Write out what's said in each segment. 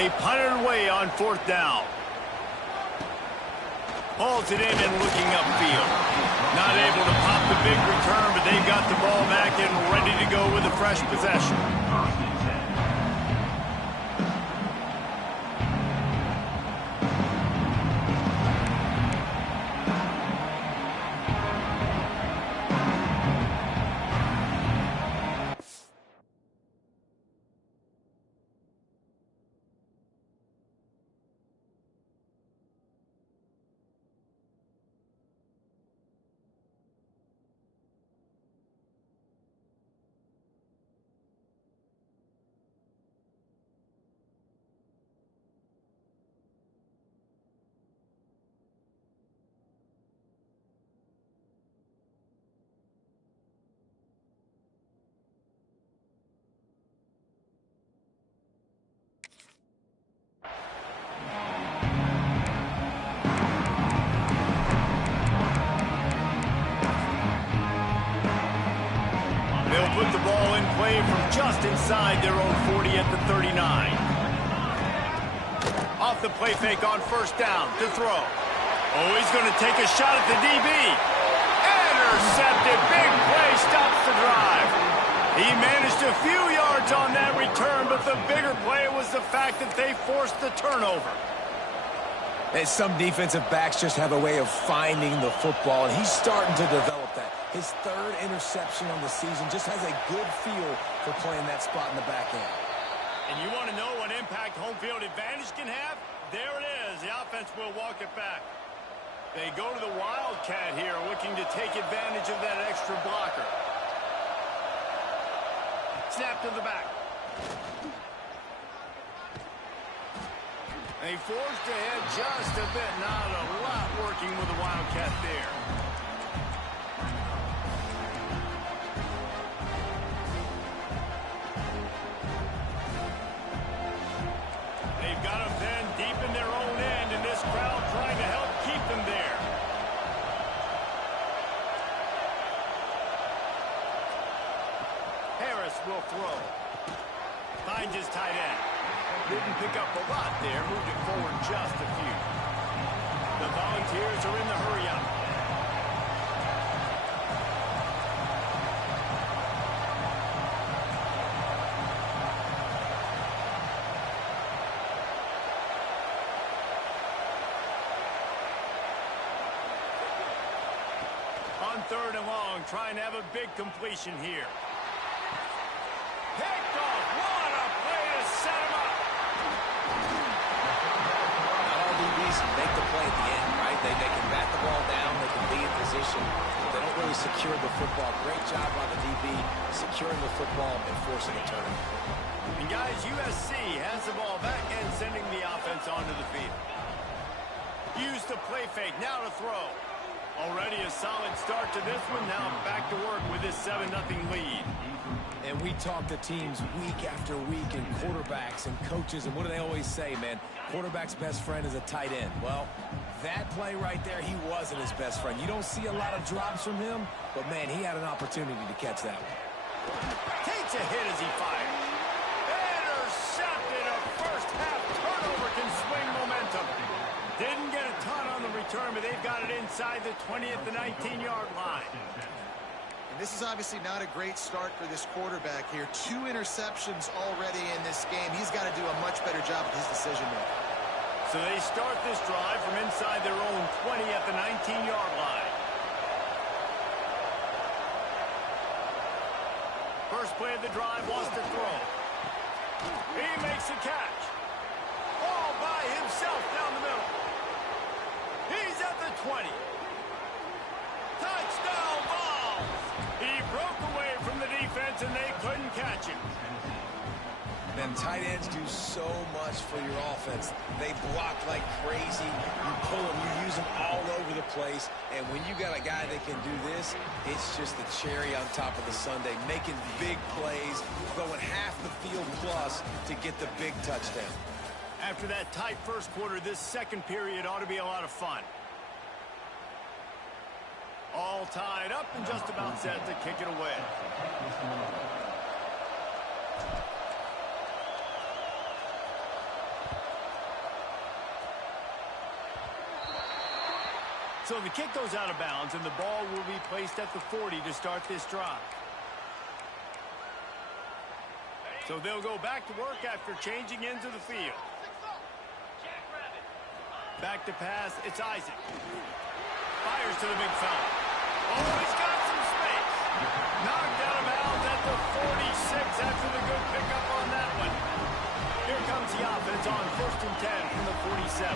They punted away on 4th down. Hauls it in and looking upfield. Not able to pop the big return, but they've got the ball back and ready to go with a fresh possession. Put the ball in play from just inside their own 40 at the 39. Off the play fake on 1st down to throw. Oh, he's going to take a shot at the DB. Intercepted. Big play stops the drive. He managed a few yards on that return, but the bigger play was the fact that they forced the turnover. And some defensive backs just have a way of finding the football, and he's starting to develop that. His 3rd interception on the season, just has a good feel for playing that spot in the back end. And you want to know what impact home field advantage can have? There it is. The offense will walk it back. They go to the Wildcat here, looking to take advantage of that extra blocker. Snap to the back. They forced ahead just a bit. Not a lot working with the Wildcat there. They've got them then deep in their own end, and this crowd trying to help keep them there. Harris will throw. Finds his tight end. Didn't pick up a lot there, moved it forward just a few. The Volunteers are in the hurry-up. On 3rd and long, trying to have a big completion here. Picked off. What a play to set him up. Not all DBs make the play at the end, right? They can bat the ball down, they can be in position, but they don't really secure the football. Great job by the DB securing the football and forcing a turnover. And guys, USC has the ball back and sending the offense onto the field. Use the play fake, now to throw. Already a solid start to this one. Now back to work with this 7-0 lead. And we talk to teams week after week and quarterbacks and coaches, and what do they always say, man? Quarterback's best friend is a tight end. Well, that play right there, he wasn't his best friend. You don't see a lot of drops from him, but, man, he had an opportunity to catch that one. Takes a hit as he fires. Intercepted. A first-half turnover can swing momentum. Didn't get a ton on the return, but they've got it inside the 20 at the 19-yard line. And this is obviously not a great start for this quarterback here. 2 interceptions already in this game. He's got to do a much better job with his decision-making. So they start this drive from inside their own 20 at the 19-yard line. First play of the drive, wants to throw. He makes the catch. All by himself down the middle. He's at the 20. Touchdown ball. He broke away from the defense, and they couldn't catch him. Man, tight ends do so much for your offense. They block like crazy. You pull them, you use them all over the place. And when you got a guy that can do this, it's just the cherry on top of the sundae, making big plays, going half the field plus to get the big touchdown. After that tight first quarter, this second period ought to be a lot of fun. All tied up and just about set to kick it away. So the kick goes out of bounds, and the ball will be placed at the 40 to start this drive. So they'll go back to work after changing into the field. Back to pass, it's Isaac. Fires to the big fella. Oh, he's got some space. Knocked out of bounds at the 46 after the good pickup on that one. Here comes the offense on 1st and 10 from the 47.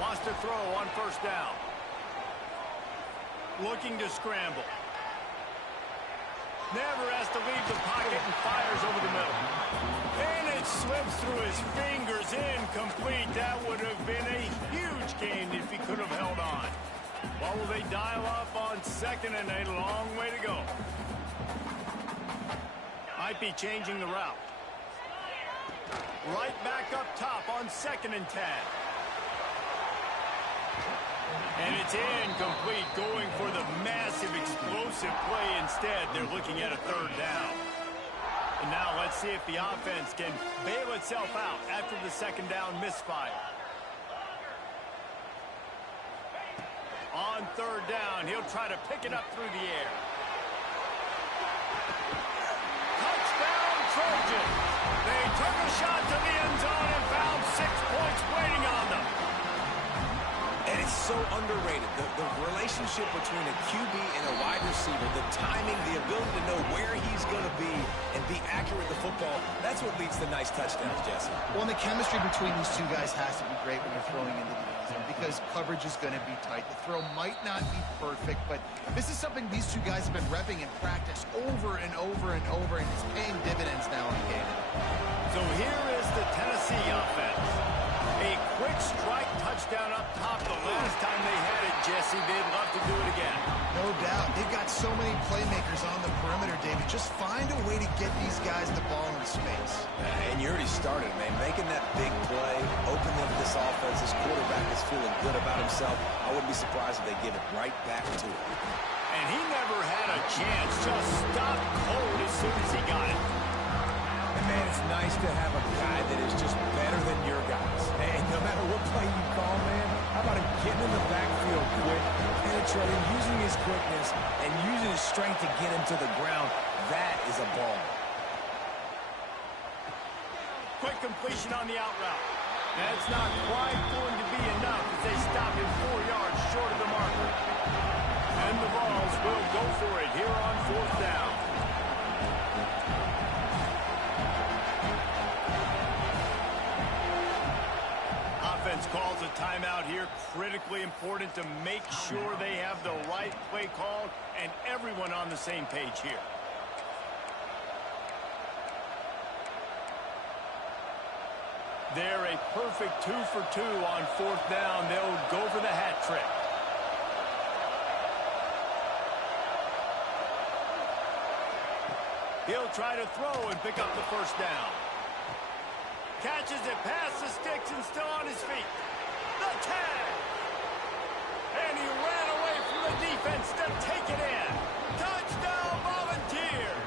Wants to throw on 1st down. Looking to scramble. Never has to leave the pocket and fires over the middle. And it slips through his fingers, incomplete. That would have been a huge gain if he could have held on. What will they dial up on 2nd and a long way to go? Might be changing the route. Right back up top on 2nd and 10. And it's incomplete, going for the massive explosive play instead. They're looking at a 3rd down. And now let's see if the offense can bail itself out after the 2nd down misfire. On 3rd down, he'll try to pick it up through the air. Touchdown, Trojans! They took a shot to the end zone and found 6 points waiting on them. And it's so underrated. The relationship between a QB and a wide receiver, the timing, the ability to know where he's going to be and be accurate with the football, that's what leads to nice touchdowns, Jesse. Well, and the chemistry between these two guys has to be great when you're throwing into the end zone because coverage is going to be tight. The throw might not be perfect, but this is something these two guys have been repping in practice over and over and over, and it's paying dividends now in the game. So here is the Tennessee offense. A quick strike touchdown up top the last time they had it, Jesse. They'd love to do it again. No doubt. They've got so many playmakers on the perimeter, David. Just find a way to get these guys the ball in space. And you already started, man. Making that big play, opening up this offense. This quarterback is feeling good about himself. I wouldn't be surprised if they give it right back to him. And he never had a chance. Just stopped cold as soon as he got it. And, man, it's nice to have a guy that is just better than your guys. And no matter what play you call, man, how about him getting in the backfield quick, penetrating, using his quickness, and using his strength to get him to the ground. That is a ball. Quick completion on the out route. That's not quite going to be enough as they stop him 4 yards short of the marker. And the Vols will go for it here on 4th down. Offense calls a timeout here. Critically important to make sure they have the right play called and everyone on the same page here. They're a perfect 2 for 2 on 4th down. They'll go for the hat trick. He'll try to throw and pick up the 1st down. Catches it past the sticks and still on his feet. The tag! And he ran away from the defense to take it in. Touchdown, Volunteers!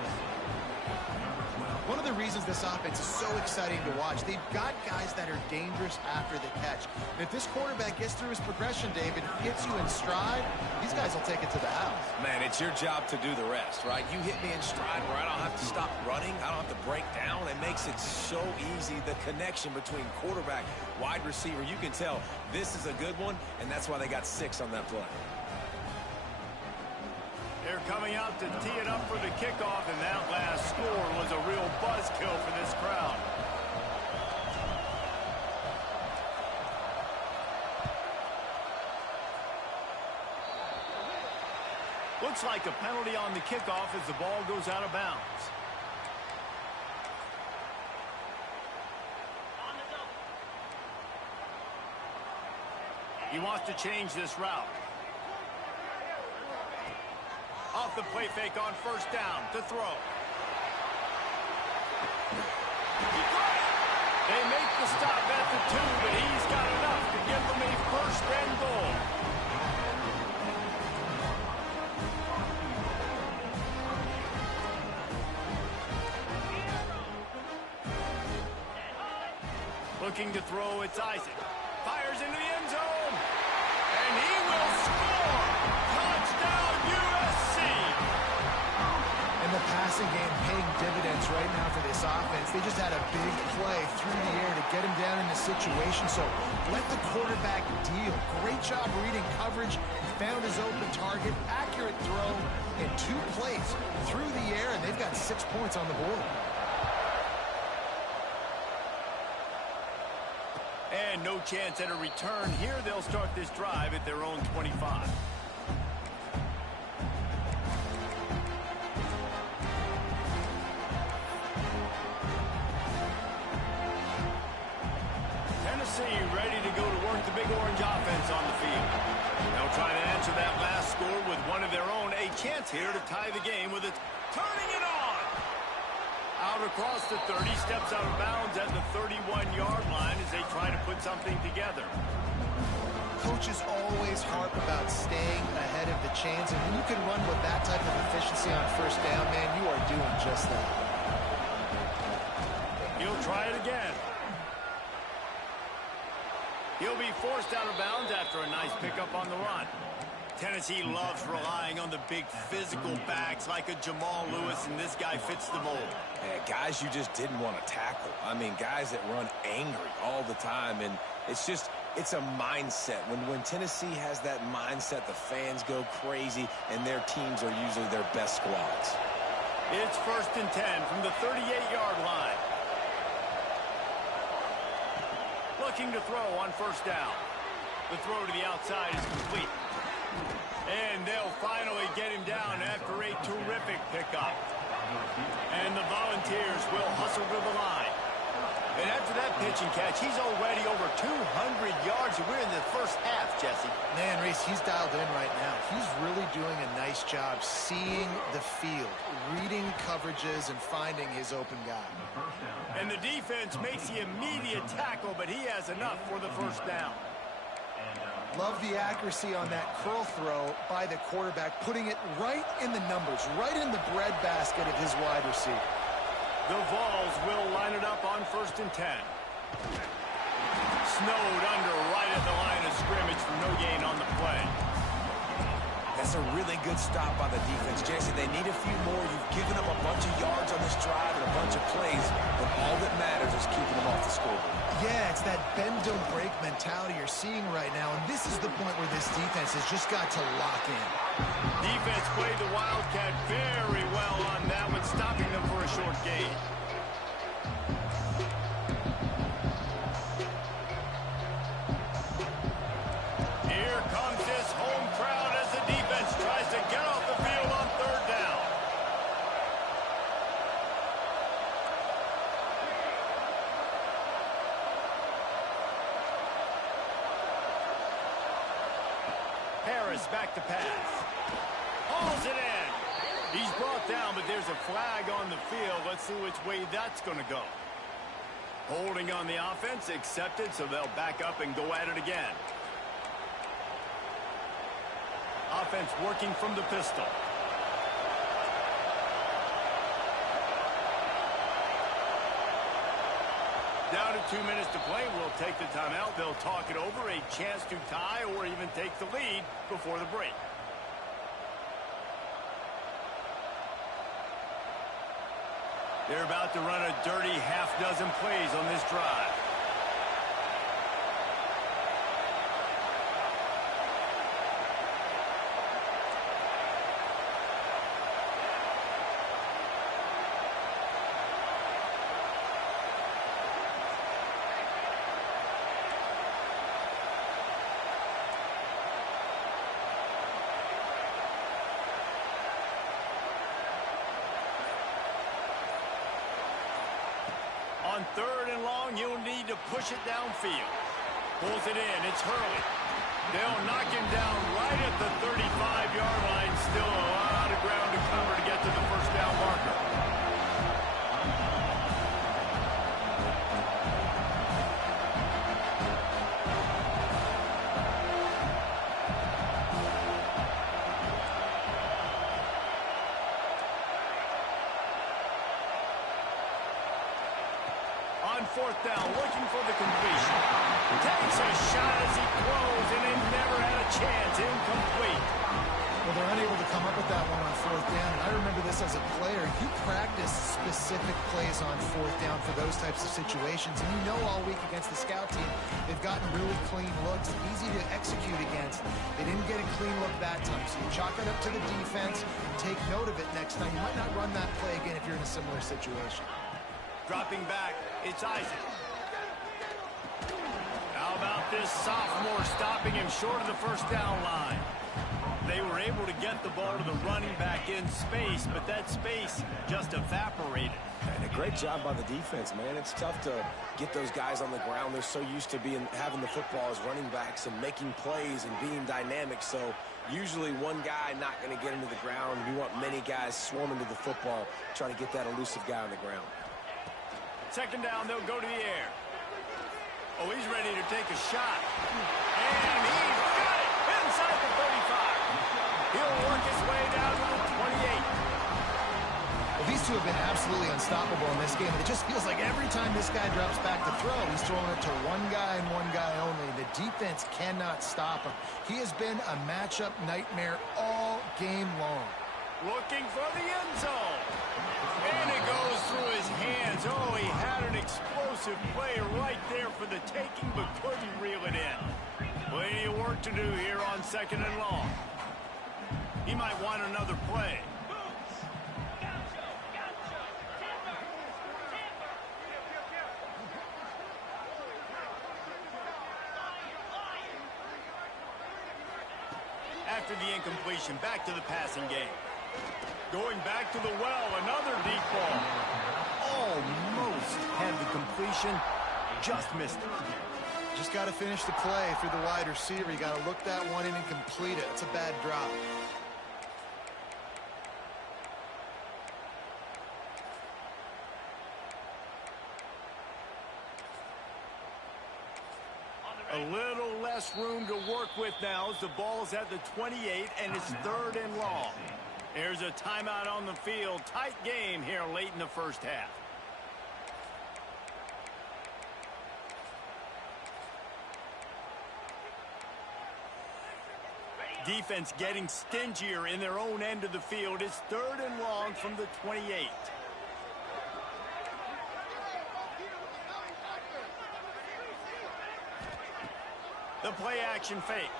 One of the reasons this offense is so exciting to watch, they've got guys that are dangerous after the catch. And if this quarterback gets through his progression, David, gets you in stride, these guys will take it to the house. Man, it's your job to do the rest, right? You hit me in stride where I don't have to stop running. I don't have to break down. It makes it so easy, the connection between quarterback, wide receiver. You can tell this is a good one, and that's why they got 6 on that play. They're coming out to tee it up for the kickoff, and that last score was a real buzzkill for this crowd. Looks like a penalty on the kickoff as the ball goes out of bounds. He wants to change this route. Off the play fake on 1st down to throw. He got it. They make the stop at the 2, but he's got enough to give them a 1st and goal. Looking to throw, it's Isaac. Fires into the end zone. passing game paying dividends right now for this offense. They just had a big play through the air to get him down in the situation. So let the quarterback deal. Great job reading coverage. He found his open target. Accurate throw in 2 plays through the air, and they've got 6 points on the board. And no chance at a return here. They'll start this drive at their own 25. Tennessee ready to go to work the Big Orange offense on the field. They'll try to answer that last score with one of their own. A chance here to tie the game with it. Turning it on. Out across the 30, steps out of bounds at the 31-yard line as they try to put something together. Coaches always harp about staying ahead of the chains, and when you can run with that type of efficiency on first down, man, you are doing just that. He'll try it again. He'll be forced out of bounds after a nice pickup on the run. Tennessee loves relying on the big physical backs like a Jamal Lewis, and this guy fits the mold. Yeah, guys you just didn't want to tackle. I mean, guys that run angry all the time, and it's a mindset. When Tennessee has that mindset, the fans go crazy, and their teams are usually their best squads. It's 1st and 10 from the 38-yard line. Looking to throw on first down. The throw to the outside is complete. And they'll finally get him down after a terrific pickup. And the Volunteers will hustle to the line. And after that pitch and catch, he's already over 200 yards. We're in the first half, Jesse. Man, Reese, he's dialed in right now. He's really doing a nice job seeing the field, reading coverages, and finding his open guy. And the defense makes the immediate tackle, but he has enough for the first down. Love the accuracy on that curl throw by the quarterback, putting it right in the numbers, right in the breadbasket of his wide receiver. The Vols will line it up on 1st and 10. Snowed under right at the line of scrimmage for no gain on the play. That's a really good stop by the defense, Jesse. They need a few more. You've given them a bunch of yards on this drive and a bunch of plays, but all that matters is keeping them off the scoreboard. Yeah, it's that bend, don't break mentality you're seeing right now, and this is the point where this defense has just got to lock in. Defense played the Wildcat very well on that one, stopping them for a short gain. Here comes this home crowd as the defense tries to get off the field on 3rd down. Harris back to pass. Hauls it in. He's brought down, but there's a flag on the field. Let's see which way that's going to go. Holding on the offense, accepted, so they'll back up and go at it again. Offense working from the pistol. Down to 2 minutes to play. We'll take the timeout. They'll talk it over. A chance to tie or even take the lead before the break. They're about to run a dirty half-dozen plays on this drive. On 3rd and long, you'll need to push it downfield. Pulls it in. It's Hurley. They'll knock him down right at the 35-yard line. Still a lot of ground to cover to get to the first down marker. On 4th down, looking for the completion. Takes a shot as he throws, and they never had a chance. Incomplete. Well, they're unable to come up with that one on 4th down, and I remember this as a player. practice specific plays on fourth down for those types of situations. And you know all week against the scout team, they've gotten really clean looks, easy to execute against. They didn't get a clean look that time. So you chalk it up to the defense, take note of it next time. You might not run that play again if you're in a similar situation. Dropping back, it's Isaac. How about this sophomore stopping him short of the first down line? They were able to get the ball to the running back in space, but that space just evaporated. And a great job by the defense, man. It's tough to get those guys on the ground. They're so used to having the football as running backs and making plays and being dynamic. So usually one guy not going to get into the ground. You want many guys swarming to the football, trying to get that elusive guy on the ground. Second down, they'll go to the air. Oh, he's ready to take a shot. And he's got it inside the 35. He'll work his way down to the 28. Well, these two have been absolutely unstoppable in this game. It just feels like every time this guy drops back to throw, he's throwing it to one guy and one guy only. The defense cannot stop him. He has been a matchup nightmare all game long. Looking for the end zone. And it goes through his hands. Oh, he had an explosive play right there for the taking, but couldn't reel it in. Plenty of work to do here on second and long. He might want another play. After the incompletion, back to the passing game. Going back to the well, another deep ball. Almost had the completion, just missed it. Just got to finish the play for the wide receiver. You got to look that one in and complete it. It's a bad drop. A little less room to work with now as the ball's at the 28 and it's third and long. There's a timeout on the field. Tight game here late in the first half. Defense getting stingier in their own end of the field. It's third and long from the 28. The play action fake.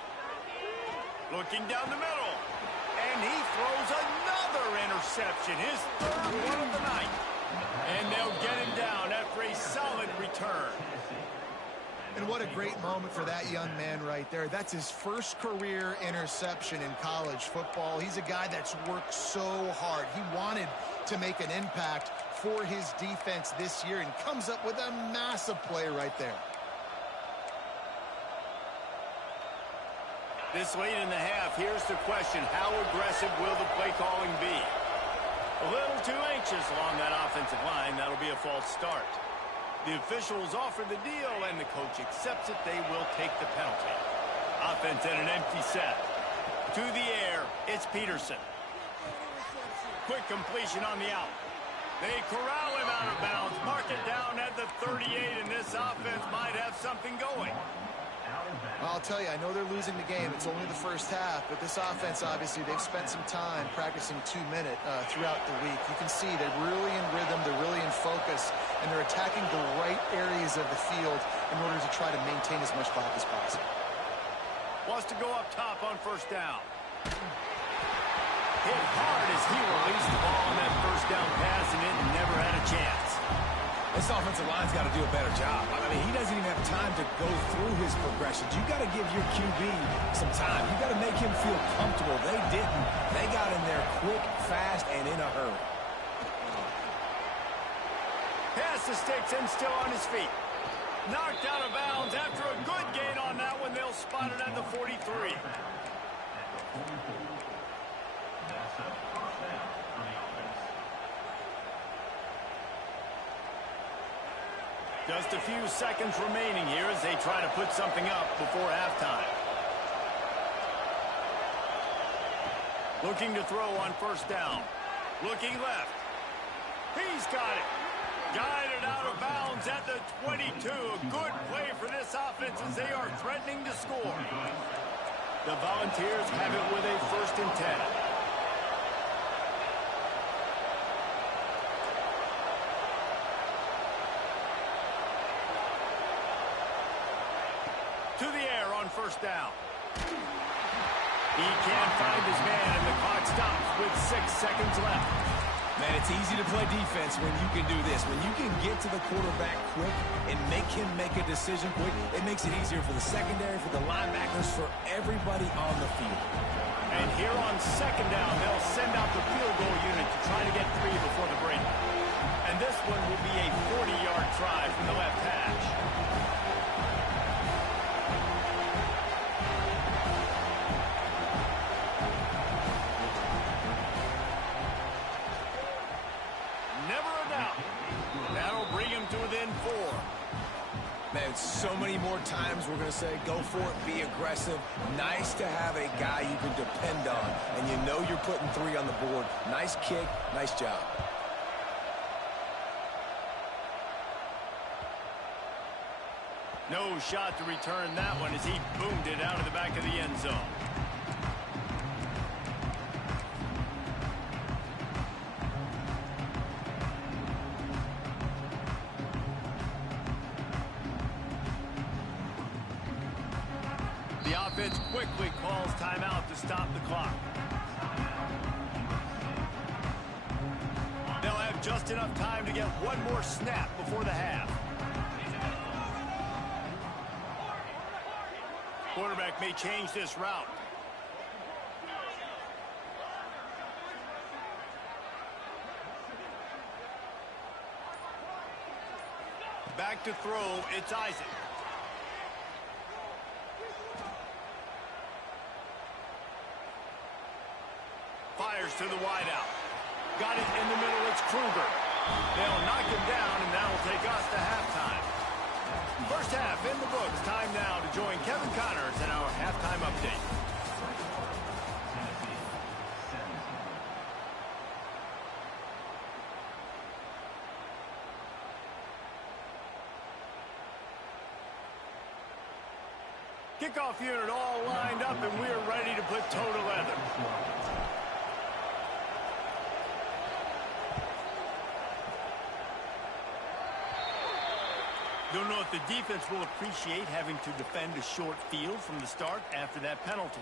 Looking down the middle. And he throws another interception. His third one of the night. And they'll get him down after a solid return. And what a great moment for that young man right there. That's his first career interception in college football. He's a guy that's worked so hard. He wanted to make an impact for his defense this year and comes up with a massive play right there. This late in the half, here's the question. How aggressive will the play calling be? A little too anxious along that offensive line. That'll be a false start. The officials offer the deal, and the coach accepts it. They will take the penalty. Offense at an empty set. To the air, it's Peterson. Quick completion on the out. They corral him out of bounds. Mark it down at the 38, and this offense might have something going. I'll tell you, I know they're losing the game. It's only the first half, but this offense, obviously, they've spent some time practicing 2-minute throughout the week. You can see they're really in rhythm, they're really in focus, and they're attacking the right areas of the field in order to try to maintain as much clock as possible. Wants to go up top on first down. Hit hard as he released the ball on that first down pass, and it never had a chance. This offensive line's got to do a better job. I mean, he doesn't even have time to go through his progressions. You got to give your QB some time. You got to make him feel comfortable. They didn't. They got in there quick, fast, and in a hurry. Pass the sticks and still on his feet. Knocked out of bounds after a good gain on that one. They'll spot it at the 43. Just a few seconds remaining here as they try to put something up before halftime. Looking to throw on first down. Looking left. He's got it. Guided out of bounds at the 22. A good play for this offense as they are threatening to score. The Volunteers have it with a 1st and 10. To the air on first down. He can't find his man, and the clock stops with 6 seconds left. Man, it's easy to play defense when you can do this. When you can get to the quarterback quick and make him make a decision quick, it makes it easier for the secondary, for the linebackers, for everybody on the field. And here on second down, they'll send out the field goal unit to try to get 3 before the break. And this one will be a 40-yard try from the left hash. Man, so many more times we're going to say, go for it, be aggressive. Nice to have a guy you can depend on, and you know you're putting 3 on the board. Nice kick, nice job. No shot to return that one as he boomed it out of the back of the end zone. Offense quickly calls timeout to stop the clock. They'll have just enough time to get one more snap before the half. Quarterback may change this route. Back to throw, it's Isaac. Fires to the wideout. Got it in the middle, it's Kruger. They'll knock him down, and that'll take us to halftime. First half in the books. Time now to join Kevin Connors in our halftime update. Kickoff unit all lined up, and we're ready to put toe to leather. Don't know if the defense will appreciate having to defend a short field from the start after that penalty.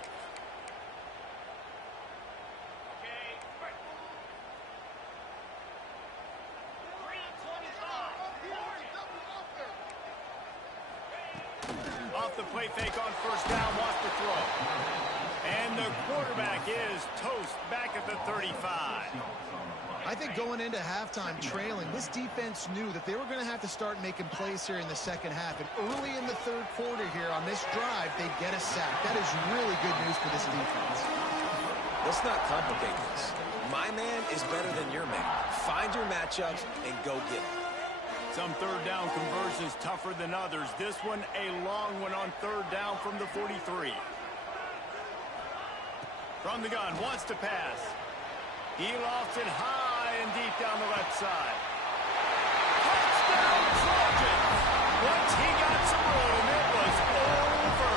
Off the play fake on first down, wants to throw. And the quarterback is toast back at the 35. I think going into halftime trailing, this defense knew that they were going to have to start making plays here in the second half. And early in the third quarter here on this drive, they get a sack. That is really good news for this defense. Let's not complicate this. My man is better than your man. Find your matchups and go get it. Some third down conversions tougher than others. This one a long one on third down from the 43. From the gun, wants to pass. He lofts it high and deep down the left side. Touchdown, Trojans! Once he got some room, it was over.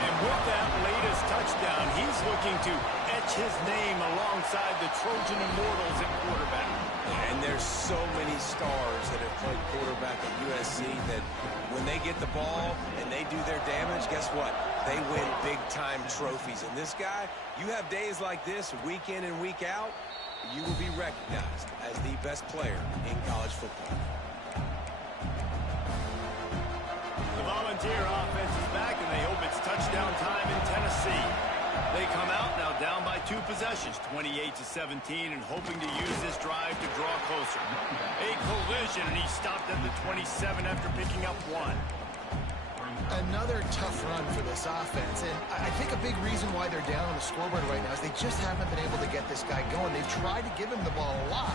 And with that latest touchdown, he's looking to etch his name alongside the Trojan Immortals at quarterback. And there's so many stars that have played quarterback at USC that when they get the ball and they do their damage, guess what? They win big-time trophies. And this guy, you have days like this, week in and week out, you will be recognized as the best player in college football. The Volunteer offense is back, and they hope it's touchdown time in Tennessee. They come out now down by 2 possessions, 28-17, and hoping to use this drive to draw closer. A collision, and he stopped at the 27 after picking up 1. Another tough run for this offense, and I think a big reason why they're down on the scoreboard right now is they just haven't been able to get this guy going. They've tried to give him the ball a lot.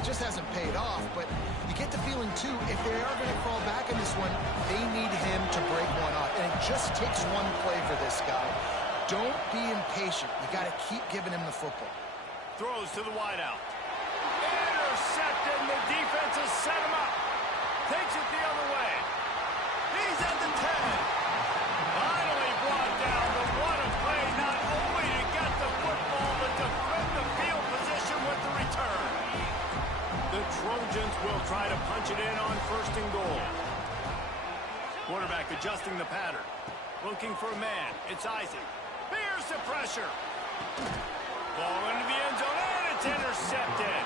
It just hasn't paid off, but you get the feeling, too, if they are going to crawl back in this one, they need him to break one off, and it just takes one play for this guy. Don't be impatient. You got to keep giving him the football. Throws to the wideout. Intercepted, and the defense has set him up. Takes it the other way. He's at the 10. Finally brought down, but what a play, not only to get the football, but to defend the field position with the return. The Trojans will try to punch it in on 1st and goal. Quarterback adjusting the pattern. Looking for a man. It's Isaac. Fears the pressure. Ball into the end zone, and it's intercepted.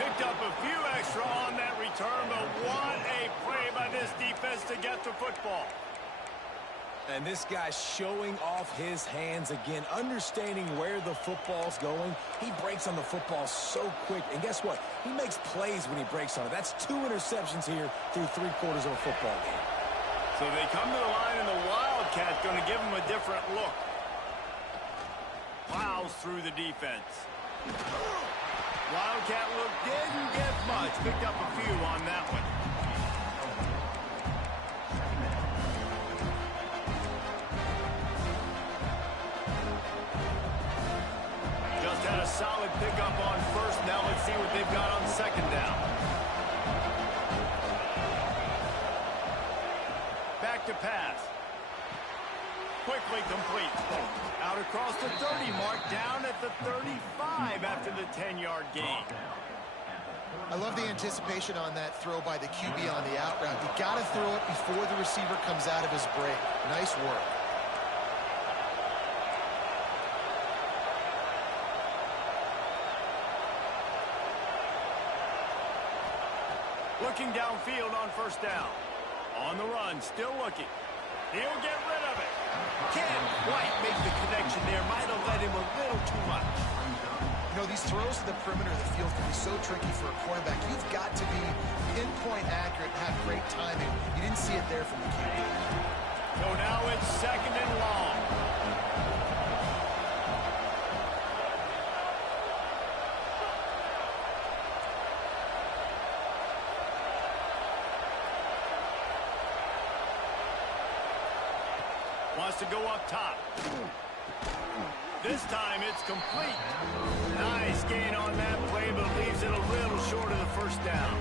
Picked up a few extra on that return, but what a play by this defense to get the football. And this guy's showing off his hands again, understanding where the football's going. He breaks on the football so quick. And guess what? He makes plays when he breaks on it. That's 2 interceptions here through 3/4 of a football game. So they come to the line, and the Wildcat going to give them a different look. Plows through the defense. Wildcat look didn't get much. Picked up a few on that one. Just had a solid pickup on first. Now let's see what they've got on second down. Back to pass. Quickly complete. Out across the 30 mark, down at the 35 after the 10-yard gain. I love the anticipation on that throw by the QB on the out route. You got to throw it before the receiver comes out of his break. Nice work. Looking downfield on first down. On the run, still looking. He'll get rid of it. Can't quite make the connection there. Might have led him a little too much. You know, these throws to the perimeter of the field can be so tricky for a quarterback. You've got to be pinpoint accurate and have great timing. You didn't see it there from the QB. So now it's second and long. Wants to go up top. This time it's complete. Nice gain on that play, but leaves it a little short of the first down.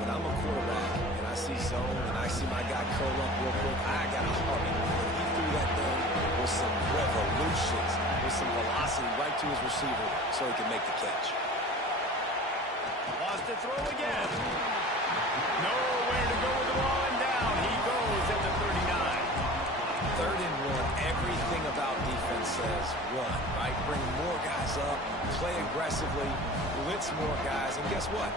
When I'm a quarterback and I see zone and I see my guy curl up real quick, I got a heartbeat. He threw that thing with some revolutions, with some velocity right to his receiver so he can make the catch. Wants to throw again. Nowhere to go with the ball, and down he goes at the 39. 3rd and 1, everything about defense says run, right? Bring more guys up, play aggressively, blitz more guys, and guess what?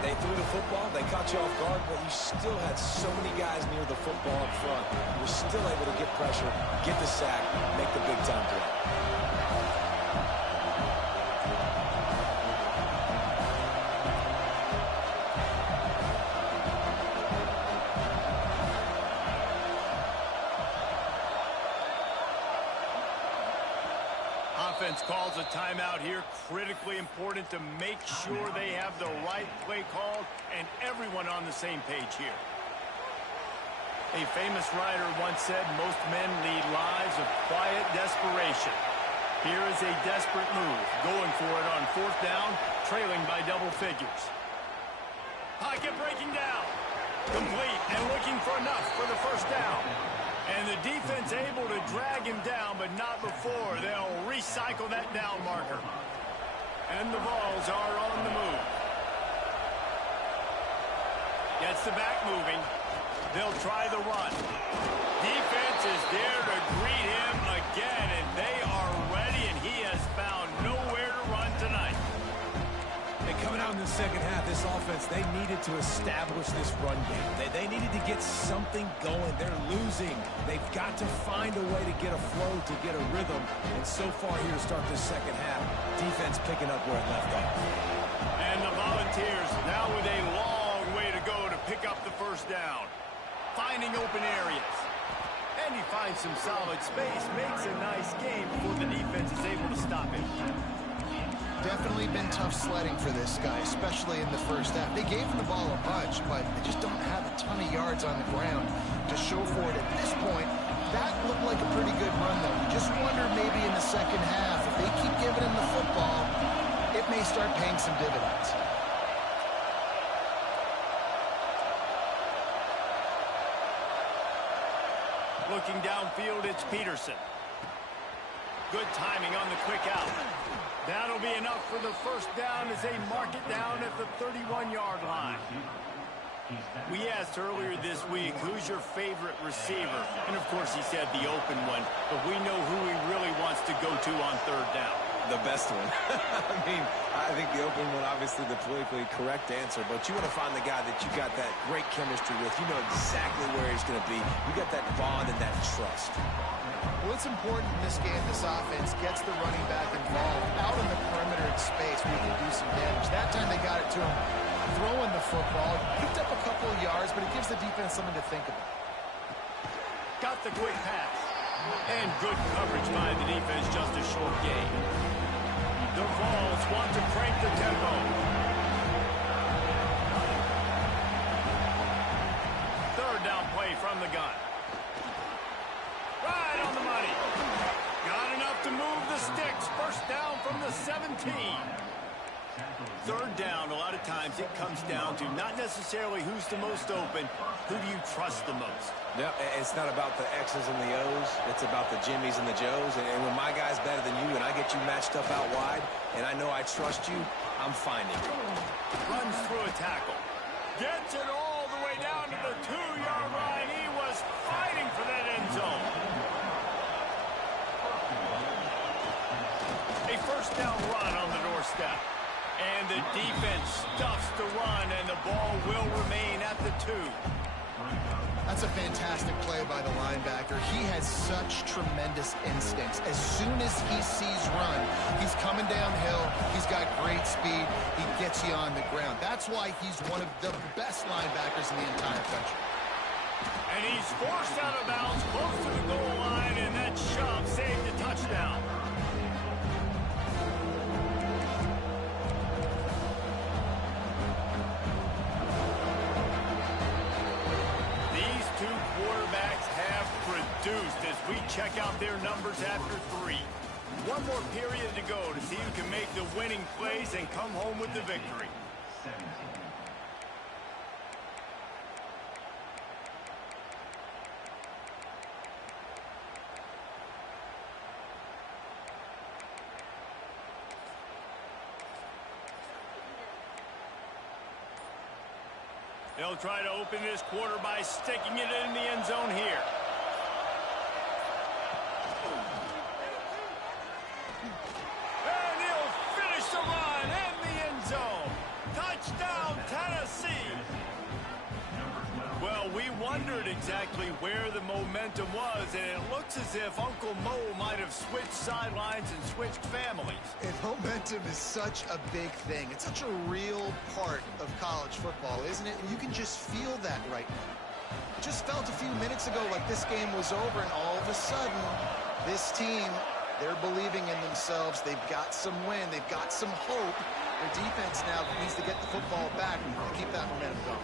They threw the football, they caught you off guard, but you still had so many guys near the football up front. You were still able to get pressure, get the sack, make the big-time play. Offense calls a timeout here. Critically important to make sure they have the right play called and everyone on the same page here. A famous writer once said, most men lead lives of quiet desperation. Here is a desperate move, going for it on 4th down, trailing by double figures. Pocket breaking down. Complete and looking for enough for the first down. And the defense able to drag him down, but not before. They'll recycle that down marker. And the balls are on the move. Gets the back moving. They'll try the run. Defense is there to greet him again, and they are ready, and he has found nowhere to run tonight. And coming out in the second half, this offense, they needed to establish this run game. They needed to get something going. They're losing. They've got to find a way to get a flow, to get a rhythm. And so far here to start this second half, defense picking up where it left off. And the Volunteers now with a long way to go to pick up the first down. Finding open areas. And he finds some solid space. Makes a nice game before the defense is able to stop him. Definitely been tough sledding for this guy, especially in the first half. They gave him the ball a bunch, but they just don't have a ton of yards on the ground to show for it at this point. That looked like a pretty good run, though. You just wonder maybe in the second half, if they keep giving him the football, it may start paying some dividends. Looking downfield, it's Peterson. Good timing on the quick out. That'll be enough for the first down as they mark it down at the 31-yard line. We asked earlier this week, who's your favorite receiver? And, of course, he said the open one. But we know who he really wants to go to on third down. The best one. I think the open one, obviously the politically correct answer, but you want to find the guy that you got that great chemistry with. You know exactly where he's going to be. You got that bond and that trust. Well, it's important in this game, this offense gets the running back involved out in the perimeter in space where he can do some damage. That time they got it to him throwing the football. Picked up a couple of yards, but it gives the defense something to think about. Got the quick pass. And good coverage by the defense, just a short gain. The Vols want to crank the tempo. Third down play from the gun. Right on the money. Got enough to move the sticks. First down from the 17. Third down, a lot of times it comes down to not necessarily who's the most open, who do you trust the most? Yeah, it's not about the X's and the O's. It's about the Jimmies and the Joes. And when my guy's better than you and I get you matched up out wide, and I know I trust you, I'm finding you. Runs through a tackle. Gets it all the way down to the 2-yard line. He was fighting for that end zone. A first down run on the doorstep. And the defense stuffs the run, and the ball will remain at the 2. That's a fantastic play by the linebacker. He has such tremendous instincts. As soon as he sees run, he's coming downhill. He's got great speed. He gets you on the ground. That's why he's one of the best linebackers in the entire country. And he's forced out of bounds close to the goal line, and that shove saved the touchdown. As we check out their numbers after 3. One more period to go to see who can make the winning plays and come home with the victory. They'll try to open this quarter by sticking it in the end zone here. Wondered exactly where the momentum was, and it looks as if Uncle Mo might have switched sidelines and switched families. And momentum is such a big thing. It's such a real part of college football, isn't it? And you can just feel that right now. Just felt a few minutes ago like this game was over, and all of a sudden, this team, they're believing in themselves. They've got some win. They've got some hope. Their defense now needs to get the football back and keep that momentum going.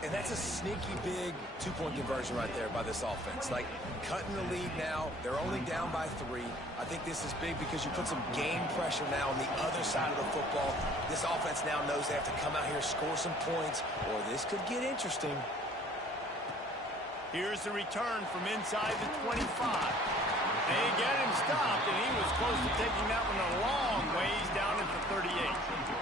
And that's a sneaky big two-point conversion right there by this offense. Like, cutting the lead now. They're only down by 3. I think this is big because you put some game pressure now on the other side of the football. This offense now knows they have to come out here, score some points, or this could get interesting. Here's the return from inside the 25. They get him stopped, and he was close to taking that one a long ways down at the 38.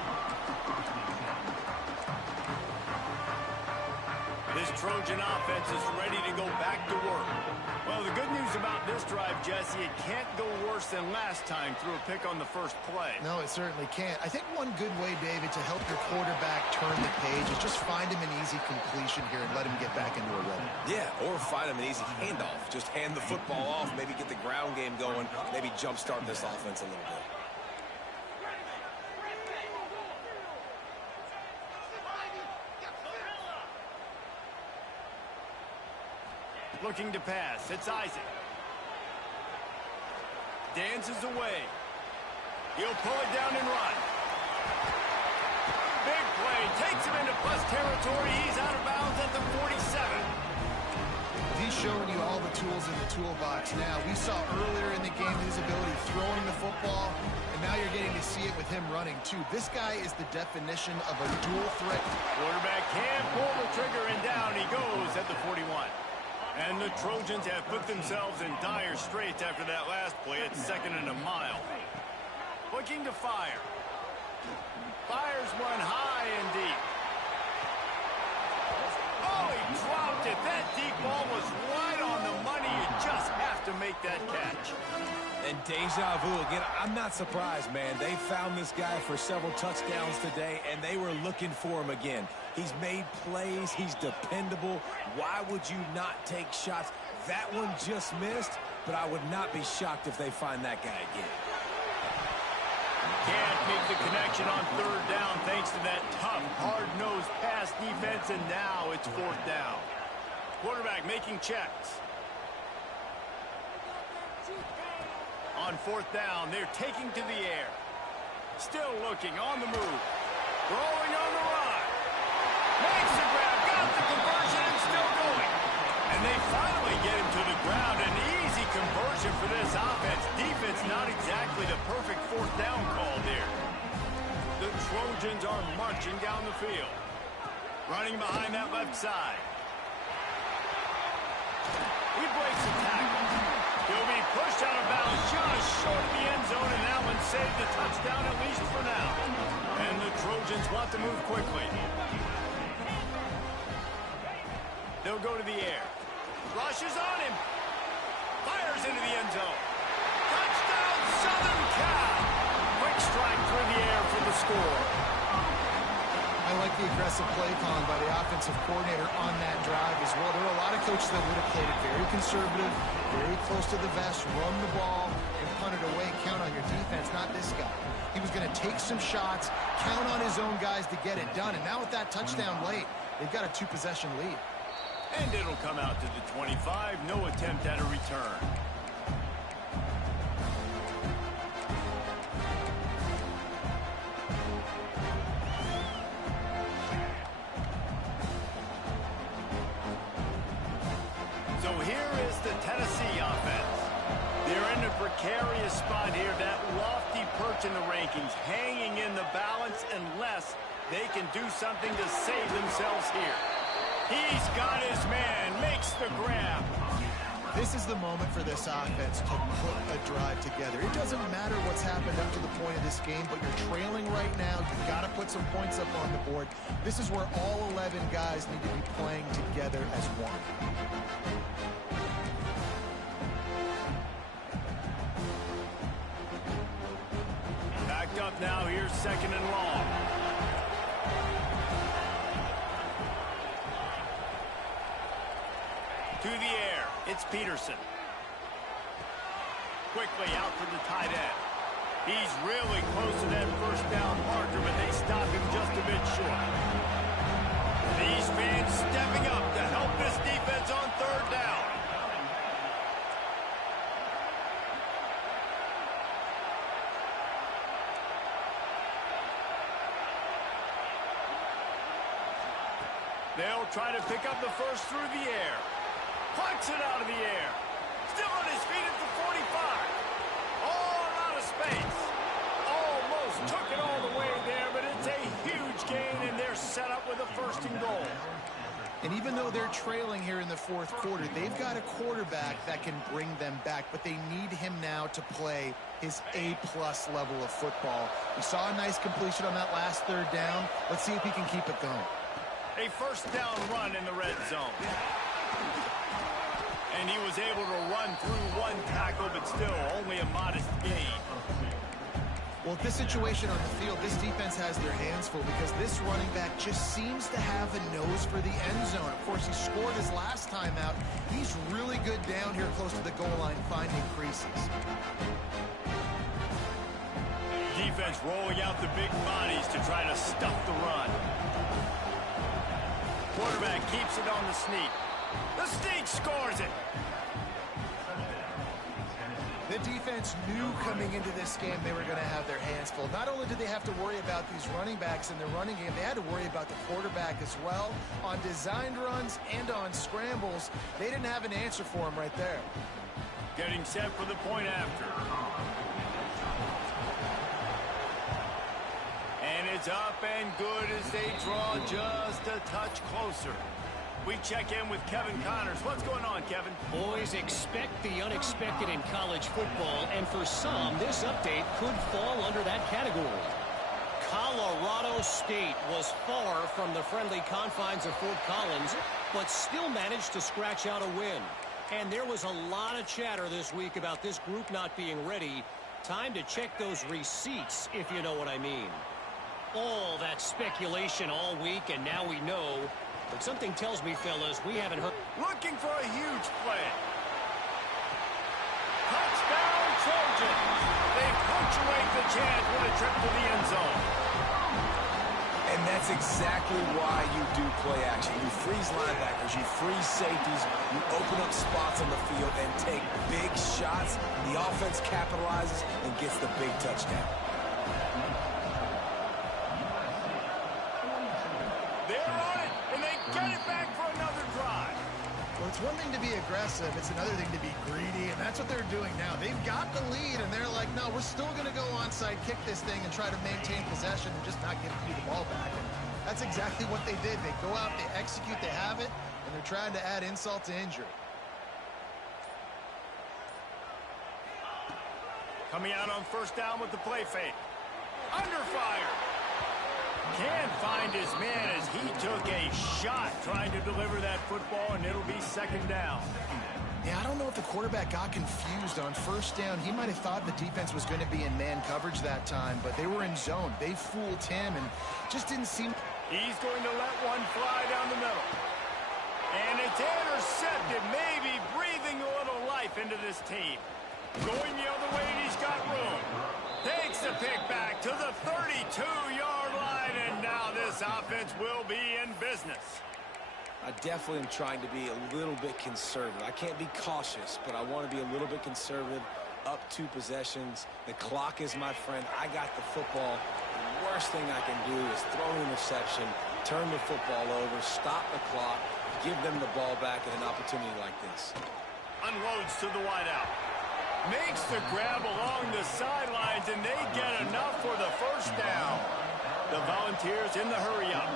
This Trojan offense is ready to go back to work. Well, the good news about this drive, Jesse, it can't go worse than last time through a pick on the first play. No, it certainly can't. I think one good way, David, to help your quarterback turn the page is just find him an easy completion here and let him get back into a rhythm. Yeah, or find him an easy handoff. Just hand the football off, maybe get the ground game going, maybe jumpstart this offense a little bit. Looking to pass. It's Isaac. Dances away. He'll pull it down and run. Big play. Takes him into plus territory. He's out of bounds at the 47. He's showing you all the tools in the toolbox now. We saw earlier in the game his ability throwing the football, and now you're getting to see it with him running, too. This guy is the definition of a dual threat. Quarterback can pull the trigger, and down he goes at the 41. And the Trojans have put themselves in dire straits after that last play at 2nd and a mile. Looking to fire. Fires one high and deep. That deep ball was right on the money. You just have to make that catch. And deja vu again. I'm not surprised, man. They found this guy for several touchdowns today, and they were looking for him again. He's made plays. He's dependable. Why would you not take shots? That one just missed, but I would not be shocked if they find that guy again. Can't make the connection on third down thanks to that tough, hard-nosed pass defense, and now it's fourth down. Quarterback making checks. On fourth down, they're taking to the air. Still looking, on the move. Throwing on the run. Makes the grab, got the conversion, and still going. And they finally get him to the ground. An easy conversion for this offense. Defense not exactly the perfect fourth down call there. The Trojans are marching down the field. Running behind that left side. He breaks the tackle. He'll be pushed out of bounds just short of the end zone, and that one saved the touchdown at least for now. And the Trojans want to move quickly. They'll go to the air. Rushes on him. Fires into the end zone. Touchdown, Southern Cal. Quick strike through the air for the score. I like the aggressive play calling by the offensive coordinator on that drive as well. There were a lot of coaches that would have played it very conservative, very close to the vest, run the ball, and punt it away, count on your defense. Not this guy. He was going to take some shots, count on his own guys to get it done. And now with that touchdown late, they've got a two-possession lead. And it'll come out to the 25. No attempt at a return. So here is the Tennessee offense. They're in a precarious spot here, that lofty perch in the rankings, hanging in the balance unless they can do something to save themselves here. He's got his man, makes the grab. This is the moment for this offense to put a drive together. It doesn't matter what's happened up to the point of this game, but you're trailing right now. You've got to put some points up on the board. This is where all 11 guys need to be playing together as one. Backed up now, here's second and long. To the air, it's Peterson. Quickly out to the tight end. He's really close to that first down marker, but they stop him just a bit short. These fans stepping up to help this defense on third down. They'll try to pick up the first through the air. Plucks it out of the air. Still on his feet at the 45. All out of space. Almost took it all the way there, but it's a huge gain, and they're set up with a first and goal. And even though they're trailing here in the fourth quarter, they've got a quarterback that can bring them back, but they need him now to play his A-plus level of football. We saw a nice completion on that last third down. Let's see if he can keep it going. A first down run in the red zone. And he was able to run through one tackle, but still only a modest gain. Well, this situation on the field, this defense has their hands full because this running back just seems to have a nose for the end zone. Of course, he scored his last time out. He's really good down here close to the goal line, finding creases. Defense rolling out the big bodies to try to stuff the run. Quarterback keeps it on the sneak. The sneak scores it. The defense knew coming into this game they were going to have their hands full. Not only did they have to worry about these running backs in the running game, they had to worry about the quarterback as well. On designed runs and on scrambles, they didn't have an answer for him right there. Getting set for the point after. And it's up and good as they draw just a touch closer. We check in with Kevin Connors. What's going on, Kevin? Boys, expect the unexpected in college football, and for some, this update could fall under that category. Colorado State was far from the friendly confines of Fort Collins but still managed to scratch out a win. And there was a lot of chatter this week about this group not being ready. Time to check those receipts, if you know what I mean. All that speculation all week, and now we know. But something tells me, fellas, we haven't heard. Looking for a huge play. Touchdown, Trojans. They punctuate the chance with a trip to the end zone. And that's exactly why you do play action. You freeze linebackers, you freeze safeties, you open up spots on the field and take big shots. The offense capitalizes and gets the big touchdown. They're on it, and they get it back for another drive. Well, it's one thing to be aggressive. It's another thing to be greedy, and that's what they're doing now. They've got the lead, and they're like, no, we're still going to go onside, kick this thing, and try to maintain possession and just not give you the ball back. And that's exactly what they did. They go out, they execute, they have it, and they're trying to add insult to injury. Coming out on first down with the play fake. Under fire. Can't find his man as he took a shot trying to deliver that football, and it'll be second down. Yeah, I don't know if the quarterback got confused on first down. He might have thought the defense was going to be in man coverage that time, but they were in zone. They fooled him and just didn't seem... He's going to let one fly down the middle. And it's intercepted, maybe breathing a little life into this team. Going the other way, and he's got room. Takes the pick back to the 32-yard line, and now this offense will be in business. I definitely am trying to be a little bit conservative. I can't be cautious, but I want to be a little bit conservative. Up 2 possessions. The clock is my friend. I got the football. The worst thing I can do is throw an interception, turn the football over, stop the clock, give them the ball back at an opportunity like this. Unloads to the wideout. Makes the grab along the sidelines, and they get enough for the first down. The Volunteers in the hurry-up.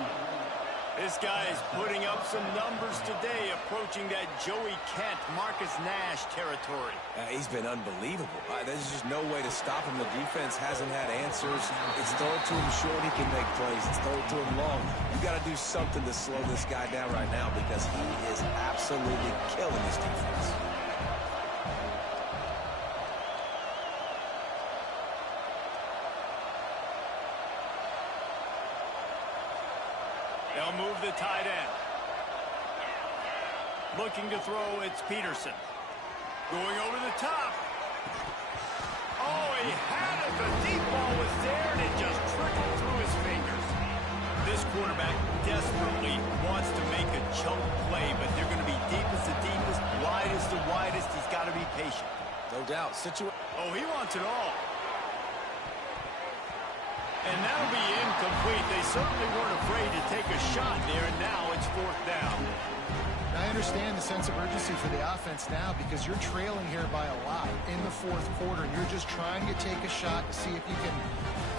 This guy is putting up some numbers today, approaching that Joey Kent, Marcus Nash territory. He's been unbelievable. There's just no way to stop him. The defense hasn't had answers. It's throw it to him short, he can make plays. It's throw it to him long. You got to do something to slow this guy down right now because he is absolutely killing this defense. They'll move the tight end. Looking to throw, it's Peterson. Going over the top. Oh, he had it. The deep ball was there, and it just trickled through his fingers. This quarterback desperately wants to make a chunk play, but they're going to be deepest to deepest, widest to widest. He's got to be patient. No doubt. Oh, he wants it all. And that'll be incomplete. They certainly weren't afraid to take a shot there, and now it's fourth down. I understand the sense of urgency for the offense now because you're trailing here by a lot in the fourth quarter, and you're just trying to take a shot to see if you can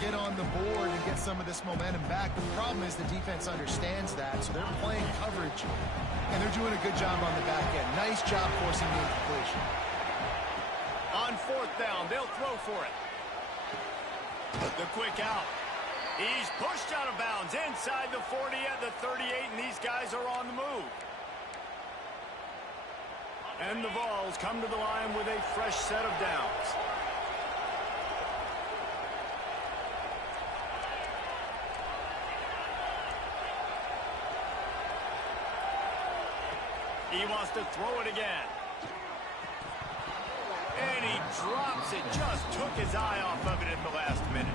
get on the board and get some of this momentum back. The problem is the defense understands that, so they're playing coverage, and they're doing a good job on the back end. Nice job forcing the incompletion. On fourth down, they'll throw for it. The quick out. He's pushed out of bounds inside the 40 at the 38, and these guys are on the move. And the Vols come to the line with a fresh set of downs. He wants to throw it again. And he drops it. Just took his eye off of it in the last minute.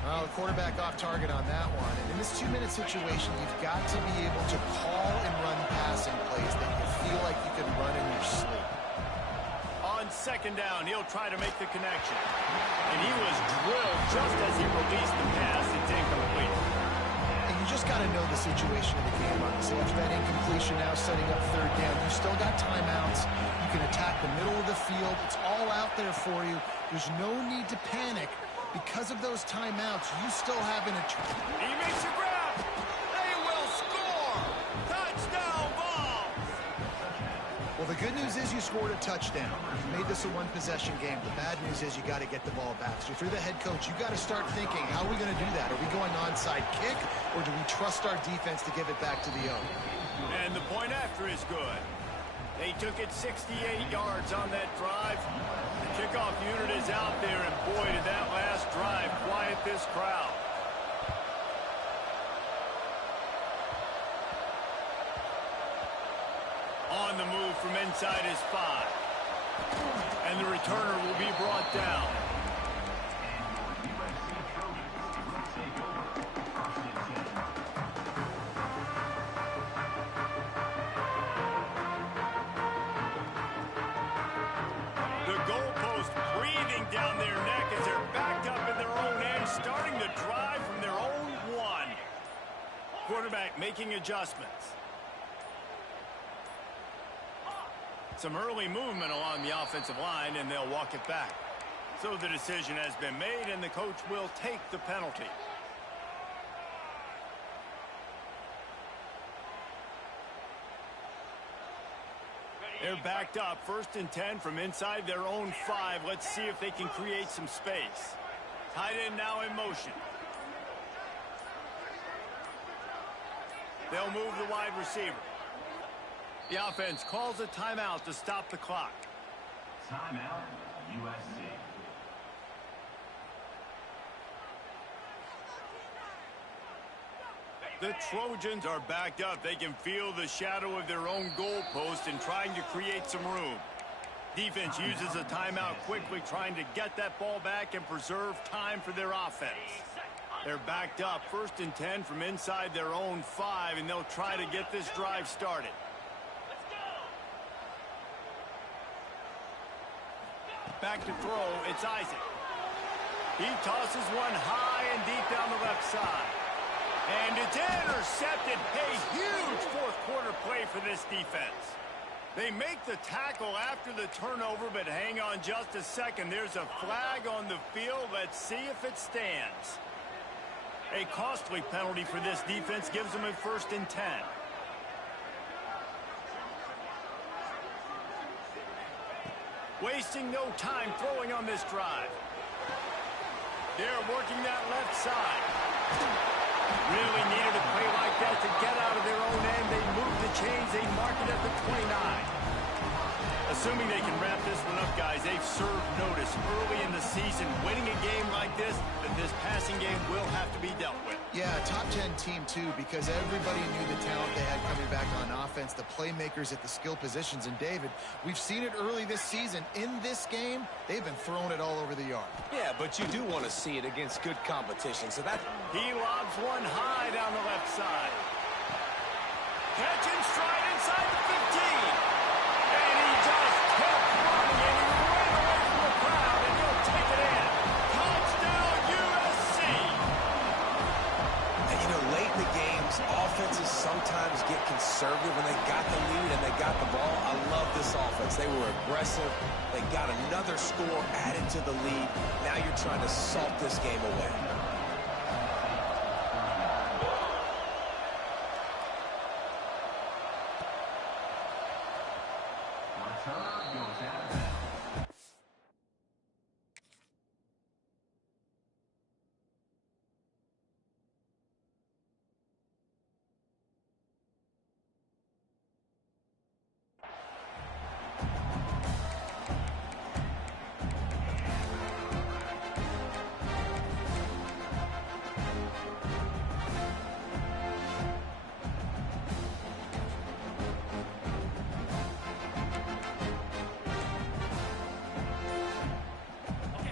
Well, the quarterback off target on that one. And in this 2-minute situation, you've got to be able to call and run passing plays that you feel like you can run in your sleep. On second down, he'll try to make the connection. And he was drilled just as he released the pass. It's incomplete. And you just got to know the situation of the game on this. After that incompletion now setting up third down, you still got timeouts. You can attack the middle of the field. It's all out there for you. There's no need to panic. Because of those timeouts, you still have an... He makes a grab. They will score. Touchdown, Vols. Well, the good news is you scored a touchdown. You made this a one-possession game. The bad news is you got to get the ball back. So if you're the head coach, you got to start thinking, how are we going to do that? Are we going on onside kick, or do we trust our defense to give it back to the owner? And the point after is good. They took it 68 yards on that drive. The kickoff unit is out there, and boy, did that last drive quiet this crowd. On the move from inside his 5. And the returner will be brought down. The goalpost breathing down their neck as they're backed up in their own end, starting to drive from their own 1. Quarterback making adjustments. Some early movement along the offensive line, and they'll walk it back. So the decision has been made, and the coach will take the penalty. They're backed up, 1st and 10 from inside their own 5. Let's see if they can create some space. Tight end now in motion. They'll move the wide receiver. The offense calls a timeout to stop the clock. Timeout, USC. The Trojans are backed up. They can feel the shadow of their own goalpost and trying to create some room. Defense uses a timeout quickly, trying to get that ball back and preserve time for their offense. They're backed up, 1st and 10 from inside their own 5, and they'll try to get this drive started. Back to throw, it's Isaac. He tosses one high and deep down the left side. And it's intercepted. A huge 4th quarter play for this defense. They make the tackle after the turnover, but hang on just a second. There's a flag on the field. Let's see if it stands. A costly penalty for this defense gives them a 1st and 10. Wasting no time throwing on this drive. They're working that left side. Really needed a play like that to get out of their own end. They move the chains. They mark it at the 29. Assuming they can wrap this one up, guys, they've served notice early in the season. Winning a game like this, that this passing game will have to be dealt with. Yeah, top 10 team, too, because everybody knew the talent they had coming back on offense, the playmakers at the skill positions. And, David, we've seen it early this season. In this game, they've been throwing it all over the yard. Yeah, but you do want to see it against good competition. So that He lobs one high down the left side. Catch in stride inside the 15. And he just kept running, and he ran away from the crowd, and he'll take it in. Touchdown, USC! And, you know, late in the games, offenses sometimes get conservative when they got the lead and they got the ball. I love this offense. They were aggressive. They got another score added to the lead. Now you're trying to salt this game away.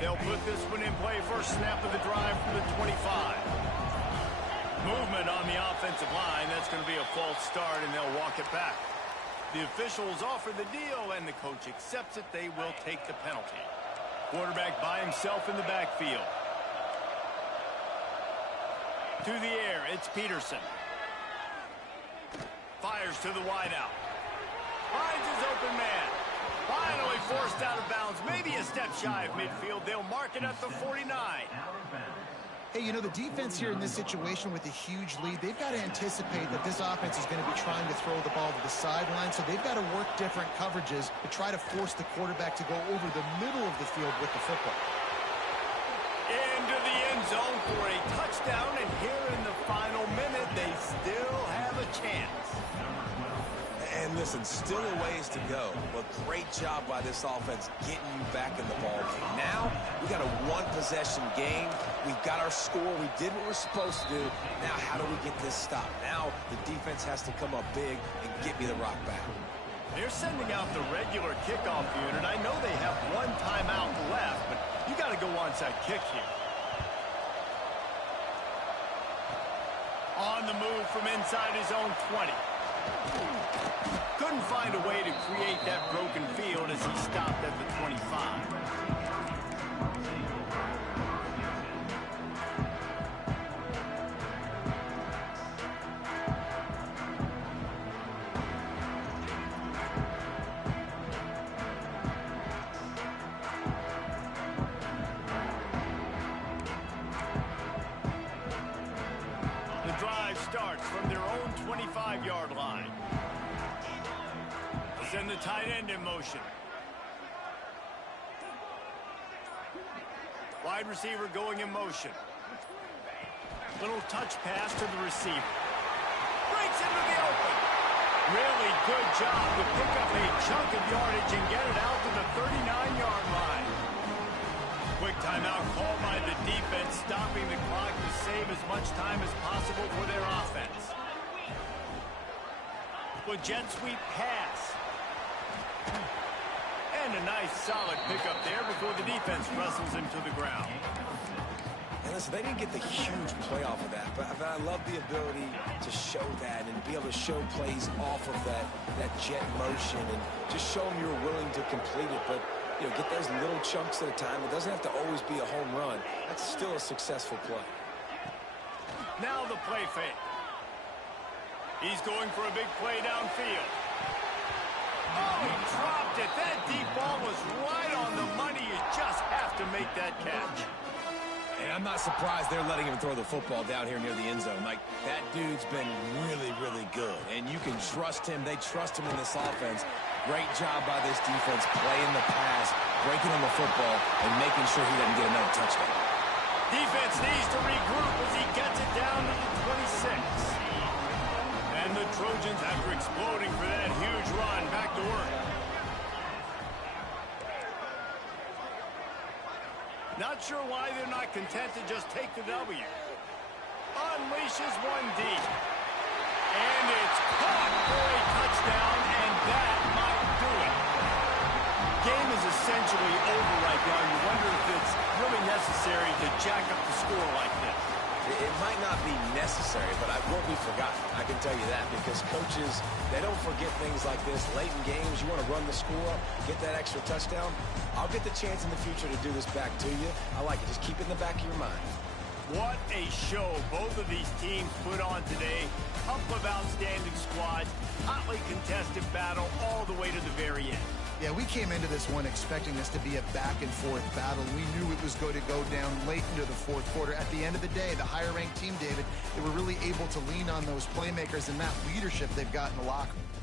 They'll put this one in play. First snap of the drive from the 25. Movement on the offensive line. That's going to be a false start, and they'll walk it back. The officials offer the deal, and the coach accepts it. They will take the penalty. Quarterback by himself in the backfield. To the air, it's Peterson. Fires to the wideout. Finds his open man. Finally forced out of bounds. Maybe a step shy of midfield. They'll mark it at the 49. Hey, you know, the defense here in this situation with a huge lead, they've got to anticipate that this offense is going to be trying to throw the ball to the sideline, so they've got to work different coverages to try to force the quarterback to go over the middle of the field with the football. Into the end zone for a touchdown, and here in Listen, still a ways to go, but great job by this offense getting you back in the ball game. Now, we got a one-possession game. We've got our score. We did what we're supposed to do. Now, how do we get this stopped? Now, the defense has to come up big and get me the rock back. They're sending out the regular kickoff unit. I know they have one timeout left, but you got to go onside kick here. On the move from inside his own 20. Couldn't find a way to create that broken field as he stopped at the 25. The drive starts from their own 25-yard line. Send the tight end in motion. Wide receiver going in motion. Little touch pass to the receiver. Breaks into the open. Really good job to pick up a chunk of yardage and get it out to the 39-yard line. Quick timeout called by the defense, stopping the clock to save as much time as possible for their offense. With jet sweep pass. And a nice solid pickup there before the defense wrestles him to the ground. And listen, they didn't get the huge play off of that, but I love the ability to show that and be able to show plays off of that jet motion and just show them you're willing to complete it. But, you know, get those little chunks at a time. It doesn't have to always be a home run. That's still a successful play. Now the play fake. He's going for a big play downfield. Oh, he dropped it. That deep ball was right on the money. You just have to make that catch. And I'm not surprised they're letting him throw the football down here near the end zone. Like, that dude's been really, really good. And you can trust him. They trust him in this offense. Great job by this defense playing the pass, breaking on the football, and making sure he doesn't get another touchdown. Defense needs to regroup as he gets it down to the 26. And the Trojans, after exploding for that huge run, back to work. Not sure why they're not content to just take the W. Unleashes one deep. And it's caught for a touchdown, and that might do it. Game is essentially over right now. You wonder if it's really necessary to jack up the score like this. It might not be necessary, but it won't be forgotten. I can tell you that, because coaches, they don't forget things like this. Late in games, you want to run the score, get that extra touchdown. I'll get the chance in the future to do this back to you. I like it. Just keep it in the back of your mind. What a show both of these teams put on today. Couple of outstanding squads, hotly contested battle all the way to the very end. Yeah, we came into this one expecting this to be a back-and-forth battle. We knew it was going to go down late into the fourth quarter. At the end of the day, the higher-ranked team, David, they were really able to lean on those playmakers and that leadership they've got in the locker room.